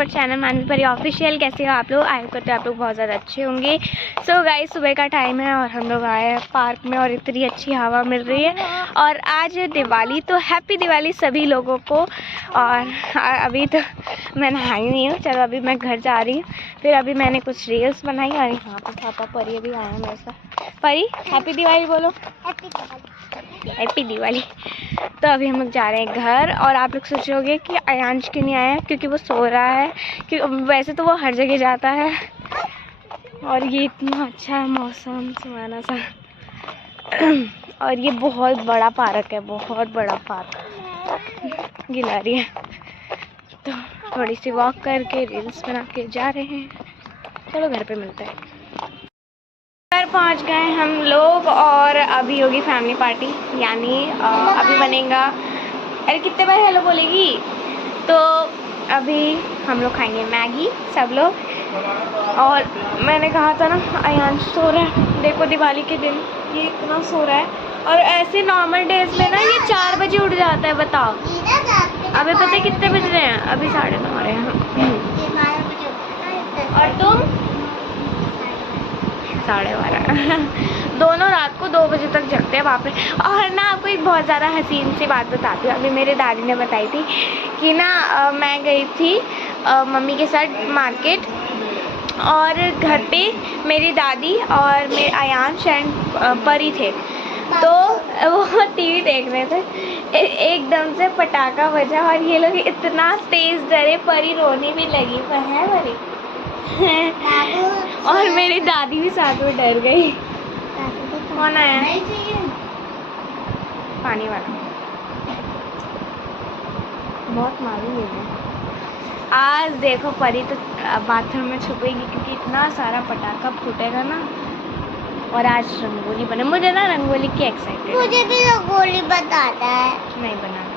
Our channel मानवी परी official. कैसे हो आप लोग? आई करते आप लोग बहुत ज़्यादा अच्छे होंगे। सो गाइस, सुबह का टाइम है और हम लोग आए हैं पार्क में और इतनी अच्छी हवा मिल रही है। और आज है दिवाली, तो हैप्पी दिवाली सभी लोगों को। और अभी तो मैं नहाई नहीं हूँ, चलो अभी मैं घर जा रही हूँ। फिर अभी मैंने कुछ रील्स बनाई और यहाँ पर पापा परी भी आए हैं मेरे साथ। परी हैप्पी दिवाली बोलो। हैप्पी दिवाली। तो अभी हम लोग जा रहे हैं घर। और आप लोग सोचोगे कि अयांश क्यों नहीं आया, क्योंकि वो सो रहा है। क्योंकि वैसे तो वो हर जगह जाता है। और ये इतना अच्छा है मौसम, सुहाना सा। और ये बहुत बड़ा पार्क है, बहुत बड़ा पार्क। गिला रही है तो थोड़ी सी वॉक करके रील्स बना के जा रहे हैं। चलो घर पे मिलते हैं। घर पहुंच गए हम लोग और अभी होगी फैमिली पार्टी, यानी अभी बनेगा। अरे कितने बार हेलो बोलेगी? तो अभी हम लोग खाएंगे मैगी सब लोग। और मैंने कहा था ना अयांश सो रहा है, देखो दिवाली के दिन ये इतना सो रहा है। और ऐसे नॉर्मल डेज में ना ये 4 बजे उठ जाता है, बताओ। अभी पता है कितने बज रहे हैं? अभी 9:30 हो रहे हैं। और तुम 12:30। दोनों रात को 2 बजे तक जगते हैं बाप रे। और ना आपको एक बहुत ज़्यादा हसीन सी बात बताती हूँ। अभी मेरे दादी ने बताई थी कि ना मैं गई थी मम्मी के साथ मार्केट, और घर पे मेरी दादी और मेरे अयांश एंड परी थे। तो वो टीवी देख रहे थे, एकदम से पटाखा बजा और ये लोग इतना तेज़ डरे, परी रोने भी लगी। पर है परी और मेरी दादी भी साथ में डर गई। कौन आया? पानी वाला बहुत मालूम है। आज देखो परी तो बाथरूम में छुपेगी, क्योंकि इतना सारा पटाखा फूटेगा ना। और आज रंगोली बने, मुझे ना रंगोली की एक्साइटेड। मुझे भी रंगोली बताता है। नहीं बनाना।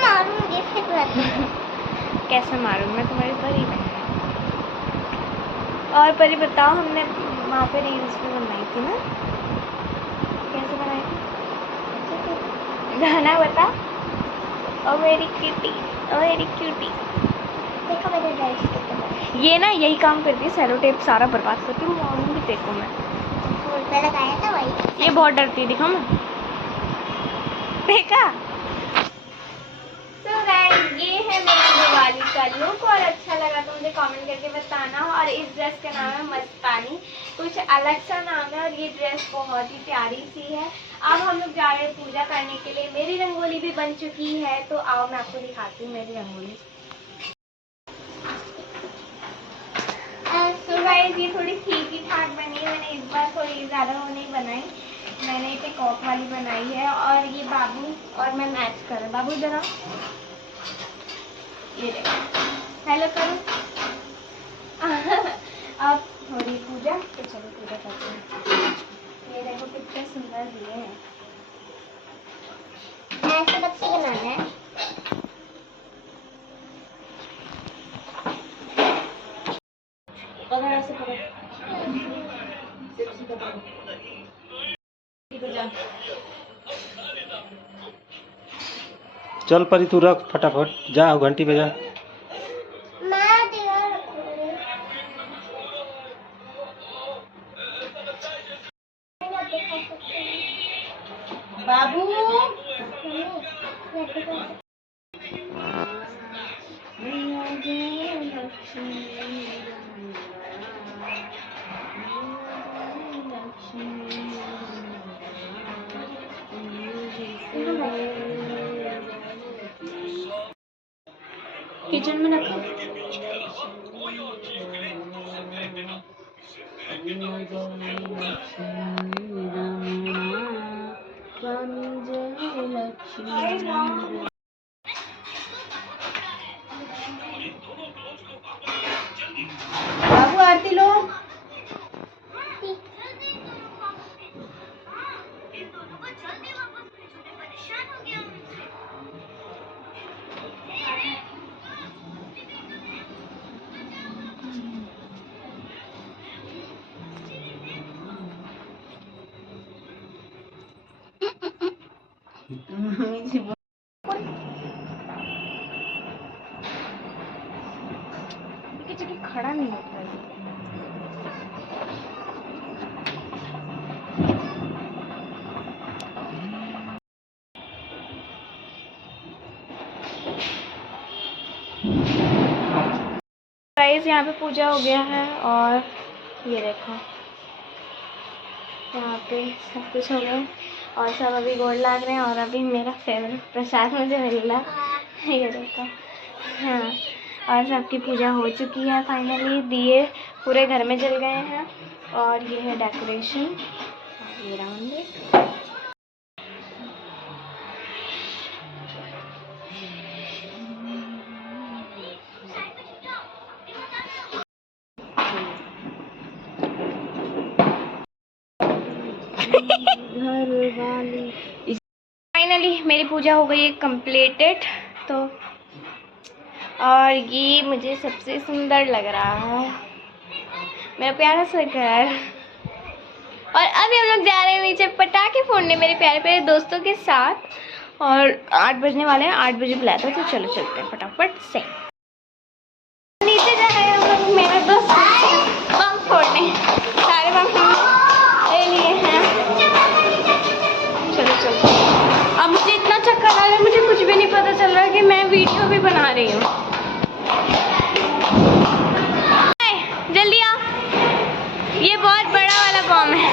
मारूंगी फिर। कैसे मारूँ? मैं तुम्हारी परी बहन। और परी बताओ, हमने वहाँ पे रील्स भी बनाई थी ना, कैसे बनाई थी? गाना बता। ओ मेरी क्यूटी, ओ मेरी क्यूटी। देखो मेरे ड्रेस कितने, ये ना यही काम करती है, सेलो टेप सारा बर्बाद करती हूँ। मारूंगी देखो मैं। फूल पे लगाया था वही। ये बहुत डरती है, दिखाओ मैं। देखा? तो गाइस, ये है मेरा दिवाली का लुक। और अच्छा लगा तो मुझे कमेंट करके बताना। और इस ड्रेस का नाम है मस्तानी, कुछ अलग सा नाम है। और ये ड्रेस बहुत ही प्यारी सी है। अब हम लोग जा रहे हैं पूजा करने के लिए। मेरी रंगोली भी बन चुकी है, तो आओ मैं आपको दिखाती हूँ मेरी रंगोली। तो गाइस, ये थोड़ी ठीक ही ठाक बनी है। मैंने इस बार थोड़ी ज़्यादा वो नहीं बनाई, मैंने एक कॉक वाली बनाई है। और ये बाबू और मैं मैच कर रहे। बाबू जरा ये देखो, हेलो करो। अब हो रही पूजा, तो चलो पूजा करते हैं। ये देखो कितने सुंदर दिए हैं। ऐसे बच्चे बनाना है। अगर ऐसे करो चल परी, तू रख फटाफट, जा घंटी बजा। बाबू किचन में रखो। बाबू आरती लो। खड़ा नहीं होता है। गाइस यहाँ पे पूजा हो गया है और ये देखो यहाँ पे सब कुछ हो गया और सब अभी गोड़ लाग रहे हैं और अभी मेरा फेवरेट प्रसाद मुझे मिल रहा है। ये देखो हाँ, और सबकी पूजा हो चुकी है फाइनली। दिए पूरे घर में जल गए हैं और ये है डेकोरेशन और ये राउंड। फाइनली मेरी पूजा हो गई है कंप्लीटेड। तो और ये मुझे सबसे सुंदर लग रहा है मेरा प्यारा सा घर। और अभी हम लोग जा रहे हैं नीचे पटाखे फोड़ने मेरे प्यारे प्यारे दोस्तों के साथ। और 8 बजने वाले हैं, 8 बजे बुलाया था तो चलो चलते हैं फटाफट से। नीचे जा रहे हैं हम लोग मेरे दोस्त बम फोड़ने, सारे बम ले लिए हैं। चलो चलो। अब मुझे इतना चक्कर आ रहा है, मुझे कुछ भी नहीं पता चल रहा है कि मैं वीडियो भी बना रही हूँ। जल्दी आओ, ये बहुत बड़ा वाला बम है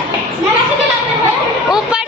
ऊपर।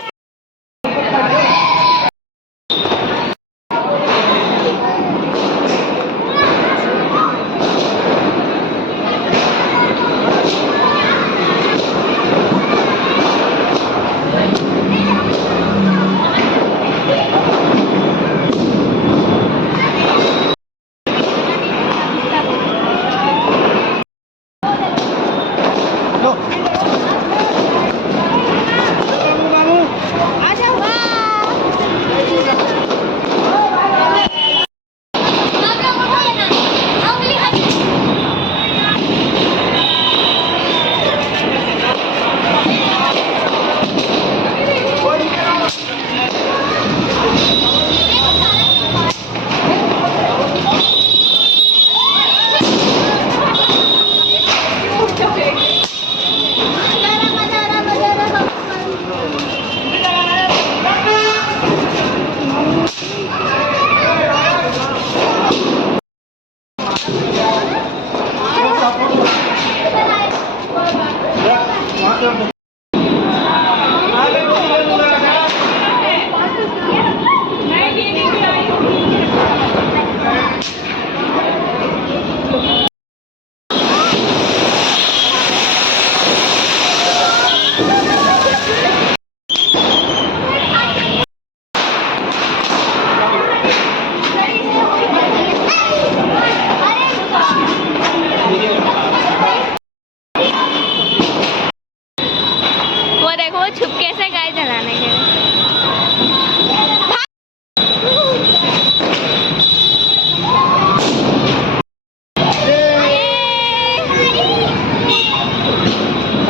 छुपके से गाय जलाने के लिए।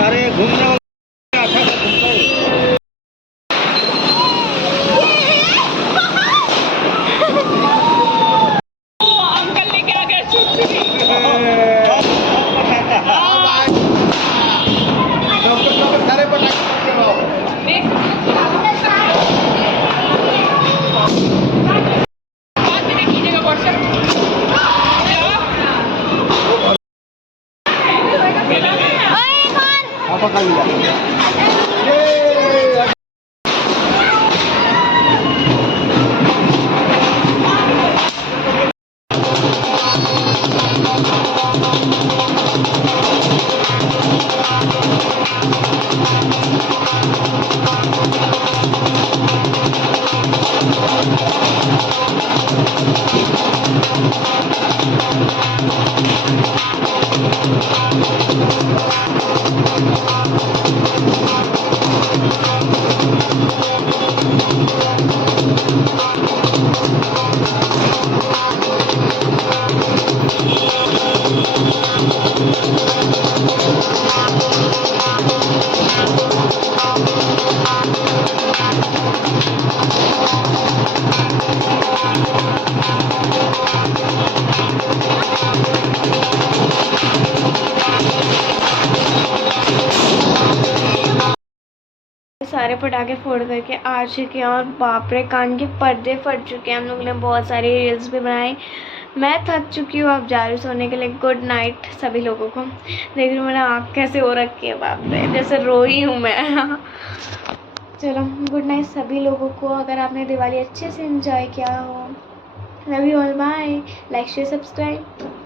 अरे घूमने अंकल लेके आ गए सारे पटाखे पका लिया। सारे पटाखे फोड़ करके आ चुके हैं और बाप रे कान के पर्दे फट चुके हैं। हम लोग ने बहुत सारी रील्स भी बनाई। मैं थक चुकी हूँ, अब जा रही हूँ सोने के लिए। गुड नाइट सभी लोगों को। देख रही हूँ मैंने आँख कैसे हो रखी है, बाप रे जैसे रोई हूँ मैं। चलो गुड नाइट सभी लोगों को। अगर आपने दिवाली अच्छे से एंजॉय किया हो, love you all, bye. Like share subscribe.